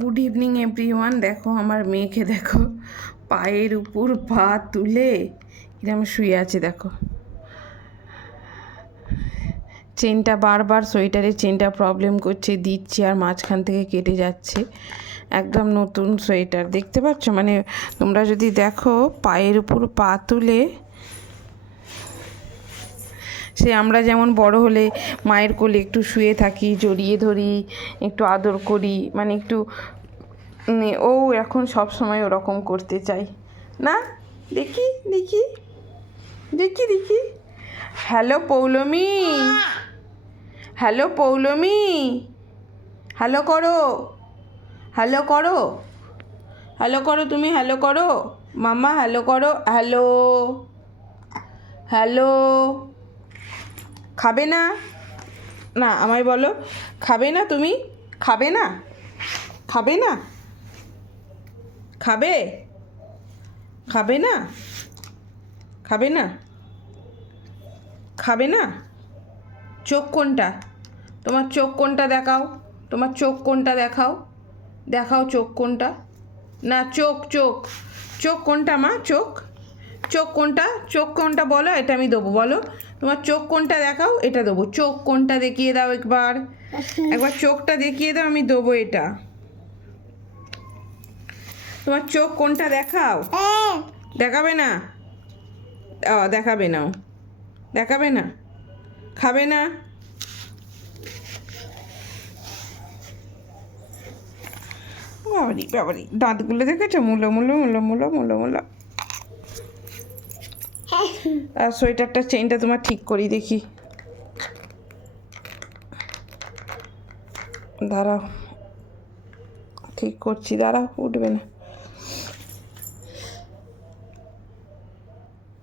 Good evening everyone. দেখো আমার মেয়েকে দেখো, পায়ের উপর পা তুলে এরকম শুয়ে আছে। দেখো চেনটা বারবার, সোয়েটারের চেনটা প্রবলেম করছে, দিচ্ছি আর মাঝখান থেকে কেটে যাচ্ছে। একদম নতুন সোয়েটার, দেখতে পাচ্ছ? মানে তোমরা যদি দেখো, পায়ের উপর পা তুলে, সে আমরা যেমন বড় হলে মায়ের কোলে একটু শুয়ে থাকি, জড়িয়ে ধরি, একটু আদর করি, মানে একটু, ও এখন সব সময় ওরকম করতে চাই না। দেখি দেখি দেখি দেখি। Hello Poulami, hello Poulami, hello করো, হ্যালো করো, হ্যালো করো, তুমি হ্যালো করো মাম্মা, হ্যালো করো, হ্যালো হ্যালো। খাবে না? না আমায় বলো, খাবে না? তুমি খাবে না? খাবে না? খাবে? খাবে না? খাবে না? খাবে না? চোখ কোনটা তোমার? চোখ কোনটা দেখাও, তোমার চোখ কোনটা দেখাও, দেখাও চোখ কোনটা। না চোখ, চোখ, চোখ কোনটা মা? চোখ, চোখ কোনটা? চোখ কোনটা বলো, এটা আমি দেবো। বলো তোমার চোখ কোনটা দেখাও, এটা দেবো। চোখ কোনটা দেখিয়ে দাও একবার, একবার চোখটা দেখিয়ে দাও, আমি দেবো এটা। তোমার চোখ কোনটা দেখাও। দেখাবে না? দেখাবে না, দেখাবে না, খাবে না। বাবারি বাবারি, দাঁতগুলো দেখেছো? মুলো মুলো মুলো মুলো মুলো মুলো। আর সোয়েটারটা চেইনটা তোমার ঠিক করি দেখি, দাঁড়াও, ঠিক করছি, দাঁড়াও, উঠবে না।